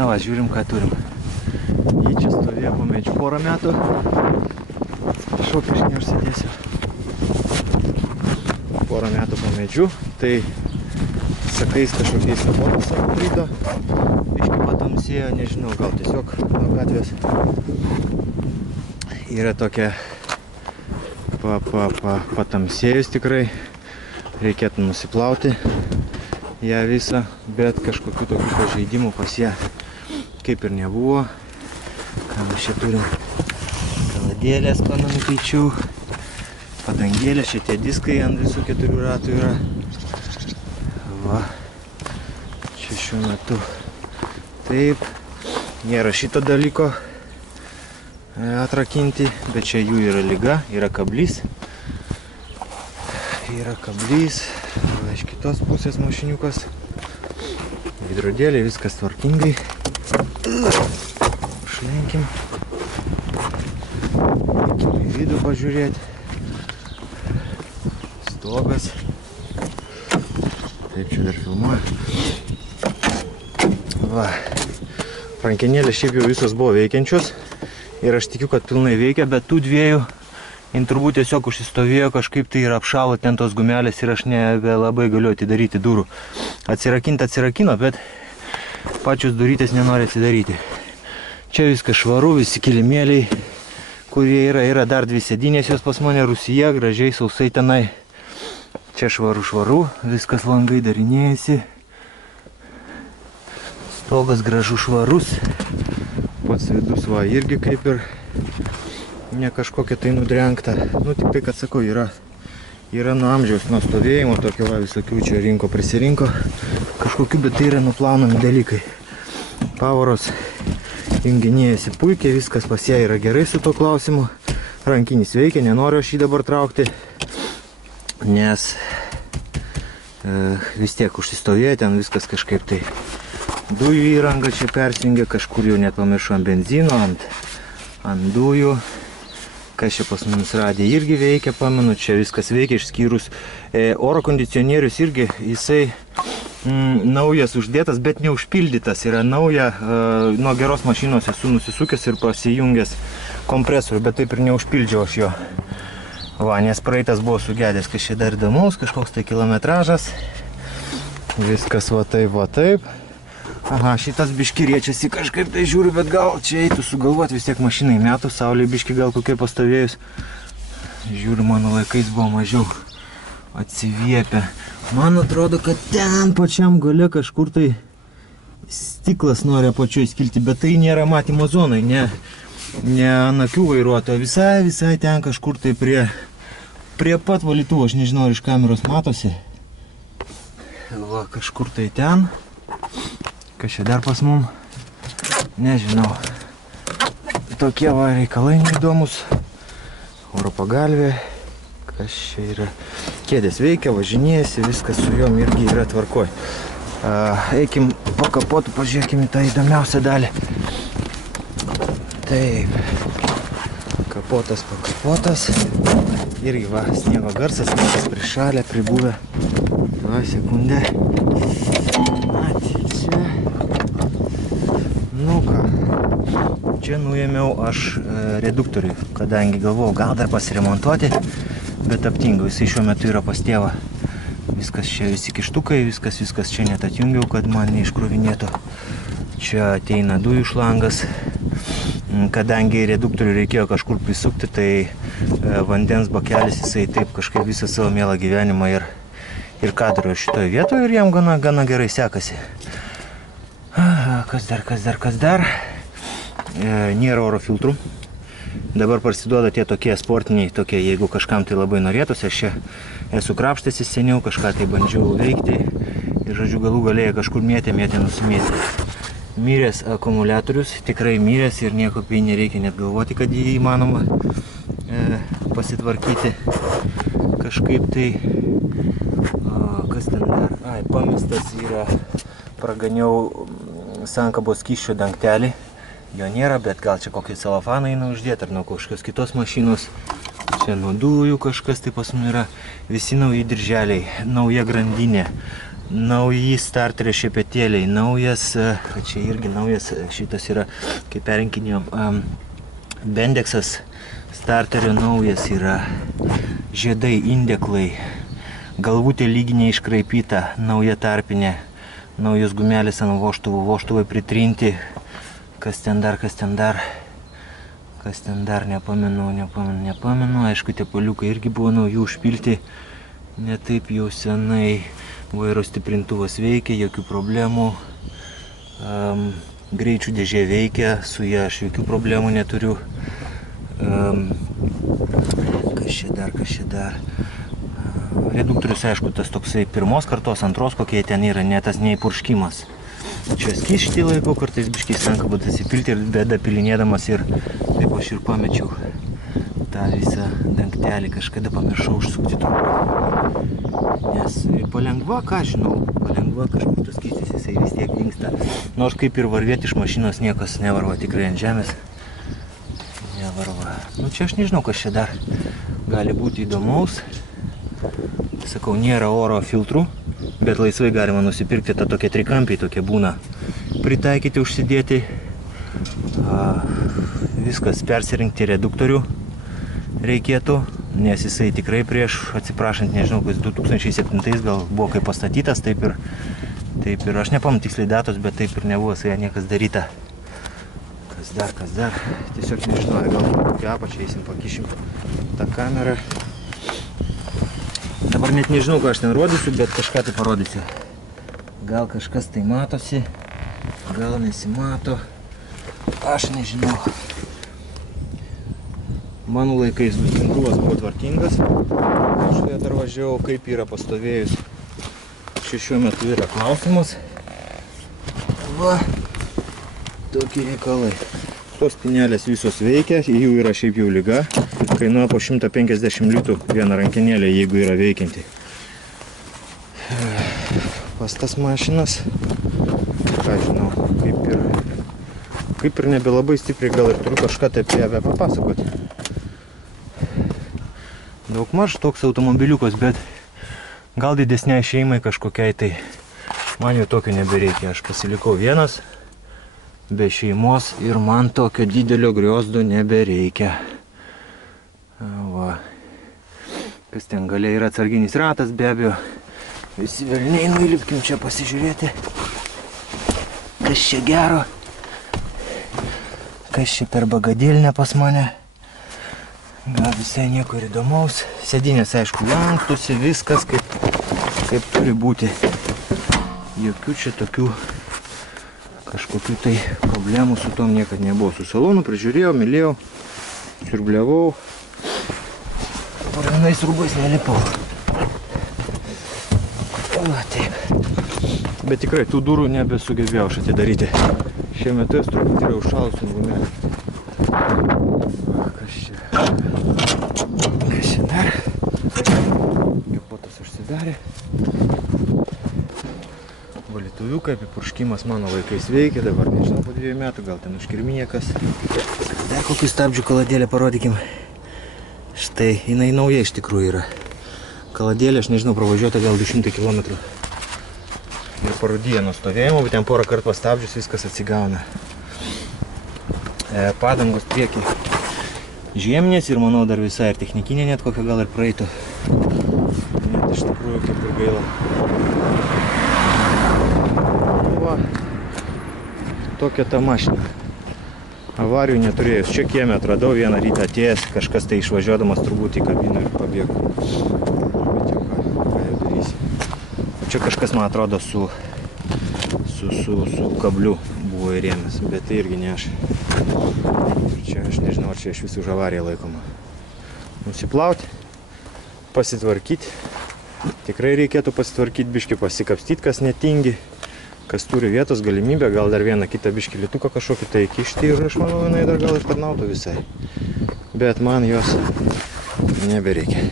Na va, žiūrim, ką turim. Jį čia stovėjo po medžiu porą metų. Atsiprašau, pirštinį užsidėsiu. Porą metų po medžiu. Tai sakais kažkokiais kapotais savo kryto. Biški patamsėjo, nežinau, gal tiesiog nuo gatvės. Yra tokia patamsėjus tikrai. Reikėtų nusiplauti ją visą, bet kažkokių tokių pažeidimų pas ją kaip ir nebuvo. Ką mes čia turim? Kaladėlės pamenu keičiau. Padangėlė, šitie diskai ant visų 4 ratų yra. Va. Čia šiuo metu taip. Nėra šito dalyko atrakinti, bet čia jų yra lyga, yra kablys. Yra kablys. Va, iš kitos pusės mašiniukas. Veidrodėliai, viskas tvarkingai. Šlenkim. Reikim į vidų pažiūrėti. Stogas. Taip, čia dar filmuoju. Va. Rankenėlės šiaip jau visos buvo veikiančios. Ir aš tikiu, kad pilnai veikia, bet tų dviejų jin turbūt tiesiog užsistovėjo kažkaip tai ir apšalo ten tos gumelės ir aš nebelabai galiu atidaryti durų. Atsirakino, bet pačios durytės nenori atsidaryti. Čia viskas švaru, visi kilimėliai, kurie yra dar 2 sėdynės jos pas mane Rusija, gražiai sausai tenai. Čia švaru, viskas langai darinėjasi. Stogas gražu švarus. Pats vidus va irgi kaip ir ne kažkokia tai nudrengta. Nu tik tai, kad sakau, yra nuo amžiaus, nuo stovėjimo, tokio va visokių čia prisirinko kažkokių, bet tai yra nuplaunami dalykai. Pavaros junginėjasi puikiai, viskas pas ją yra gerai su to klausimu. Rankinis veikia, nenoriu aš jį dabar traukti, nes vis tiek užsistovėjo ten viskas kažkaip tai. Dujų įranga čia persijungia, kažkur jau net pamiršau ant benzino, ant dujų. Kas čia pas mumis radė irgi veikia, pamenu, čia viskas veikia išskyrus. Oro kondicionierius irgi, jisai naujas uždėtas, bet neužpildytas. Yra nauja, nuo geros mašinos esu nusisukęs ir pasijungęs kompresorių, bet taip ir neužpildžiau aš jo. Va, nes praeitas buvo sugedęs, kas čia dar įdomaus, kažkoks tai kilometražas. Viskas va taip. Aha, šitas biški riečiasi kažkaip tai žiūriu, bet gal čia eitų sugalvoti vis tiek mašinai metų, saulė biški gal kokia pastovėjus. Žiūriu, mano laikais buvo mažiau atsiviepę. Man atrodo, kad ten pačiam gale kažkur tai stiklas nori apačioj skilti, bet tai nėra matymo zonai, ne ant akių vairuotojo, visai ten kažkur tai prie pat valytuvo, aš nežinau, ar iš kameros matosi. Va, kažkur tai ten. Kas čia dar pas mum? Nežinau. Tokie va reikalai neįdomus. Oro pagalvė. Kas čia yra? Kėdės veikia, važinėjasi, viskas su jom irgi yra tvarkoj. Eikim po kapotų, pažiūrėkim į tą įdomiausią dalį. Taip. Kapotas po kapotas. Irgi va, sniego garsas, mes prišalę, pribuvę. Va, sekundę. Nu ką, čia nuėmiau aš reduktorių, kadangi galvojau gal dar pasiremontuoti, bet aptingau, jisai šiuo metu yra pas tėvą. Viskas čia visi kištukai, viskas čia net atjungiau, kad man neiškrovinėtų. Čia ateina dujų šlangas, kadangi reduktorių reikėjo kažkur prisukti, tai vandens bakelis jisai taip kažkaip visą savo mielą gyvenimą ir kadro šitoje vietoje ir jam gana gerai sekasi. Kas dar? Nėra oro filtrų. Dabar parsiduoda tie tokie sportiniai, jeigu kažkam tai labai norėtųsi. Aš čia esu krapštęsis seniau, kažką tai bandžiau veikti ir žodžiu galų galėję kažkur mėtė nusimėtė. Miręs akumuliatorius, tikrai miręs ir nieko apie jį nereikia net galvoti, kad jį įmanoma pasitvarkyti kažkaip tai. Kas ten dar? Pamestas yra, praganiau sankabos skysčio dangtelį. Jo nėra, bet gal čia kokį celofaną eina uždėti, ar nuo kažkokios kitos mašinos. Čia nuo dujų kažkas tai pas mums yra. Visi nauji dirželiai, nauja grandinė. nauji starterio šepetėliai, naujas, čia irgi naujas, šitas yra, kaip perrinkinėjom, Bendexas starterio naujas yra, žiedai, indeklai, galvutė lyginė iškraipyta, nauja tarpinė, naujos gumelės ant voštuvų, voštuvai pritrinti, kas ten dar, nepamenu, aišku, tie poliukai irgi buvo naujų užpilti, ne taip jau senai, vairo stiprintuvas veikia, jokių problemų, greičių dėžė veikia, su ja aš jokių problemų neturiu, kas čia dar, reduktorius, aišku, tas toksai pirmos kartos, antros, kokie ten yra, ne tas neįpurškimas. Čia skysštį laikau, kartais biškiai sankabą dasipilti ir bėda pilinėdamas ir taip aš ir pamečiau tą visą dangtelį, kažkada pamiršau užsukti truputį. Nes palengva, ką žinau, palengva kažkur tas skystis, jisai vis tiek dingsta. Nors kaip ir varvėti iš mašinos niekas nevarva, tikrai ant žemės nevarva. Nu čia aš nežinau, kas čia dar gali būti įdomaus. Sakau, nėra oro filtrų, bet laisvai galima nusipirkti, tą tokie trikampiai tokie būna. Pritaikyti, užsidėti, viskas persirinkti reduktorių reikėtų, nes jisai tikrai prieš, atsiprašant, nežinau, 2007 gal buvo kaip pastatytas, taip ir aš nepamenu tiksliai datos, bet taip ir nebuvo su ją niekas daryta. Kas dar, tiesiog nežinau, gal kokią apačią eisim, pakišim tą kamerą. Dabar net nežinau, ką aš ten rodysiu, bet kažką tai parodysiu. Gal kažkas tai matosi, gal nesimato, aš nežinau. Mano laikais duslintuvas buvo tvarkingas, štai dar važiavau, kaip yra pastovėjus. Čia šiuo metu yra klausimas. Va, tokie reikalai. Tos spynelės visos veikia, jų yra šiaip jau lyga. Kainuoja po 150 litų vieną rankenėlę, jeigu yra veikianti. Pas tas mašinas, ką žinau, kaip ir nebelabai stipriai, gal ir turiu kažką tai apie ją papasakoti. Daugmaž toks automobiliukas, bet gal didesniai šeimai kažkokiai, tai man jau tokio nebereikia. Aš pasilikau vienas, be šeimos ir man tokio didelio griozdo nebereikia. Va. Kas ten galia yra atsarginis ratas, be abejo. Visi velniai, nuilipkim čia pasižiūrėti. Kas čia gero? Kas čia per bagadėlinę pas mane? Gal visai nieko ir įdomaus. Sėdinės, aišku, lankstosi, viskas kaip turi būti. Jokių čia tokių kažkokių tai problemų su tom niekad nebuvo. Su salonu prižiūrėjau, mylėjau, siurbliavau. Vienais rūbais nelipau. Va, taip. Bet tikrai tų durų nebesugebėjau aš atidaryti. Šiuo metu jas truputį yra užšalus ant gumelį. Kas čia dar? Kapotas užsidarė. Valytuviukai, apipurškimas mano laikais veikia, dabar nežinau, po 2 metų, gal ten užkirminė kas. Dar kokių stabdžių kaladėlę parodykim. Štai, jinai nauja iš tikrųjų yra. Kaladėlė, aš nežinau, pravažiuota gal 200 km. Ir parūdyja nuo stovėjimo, bet ten porą kartų pastabdžius viskas atsigauna. Padangos priekį žieminės ir manau dar visai ir technikinė net kokia gal ir praeitų. Net iš tikrųjų kaip ir gaila. Va, tokia ta mašina. Avarijų neturėjus. Čia kieme atradau vieną rytą atėjęs, kažkas tai išvažiuodamas turbūt į kabiną ir pabėgo. Bet jau ką jau darysi. Čia kažkas, man atrodo, su kabliu buvo įrėmęs, bet tai irgi ne aš. Ir čia aš nežinau, ar čia iš visų už avariją laikoma. Nusiplauti, pasitvarkyti. Tikrai reikėtų pasitvarkyti, biškį pasikapstyti, kas netingi. Kas turi vietos galimybę, gal dar vieną kitą biškį lituką kažkokį tai įkišti ir aš manau, jinai dar gal ir tarnautų visai. Bet man jos nebereikia.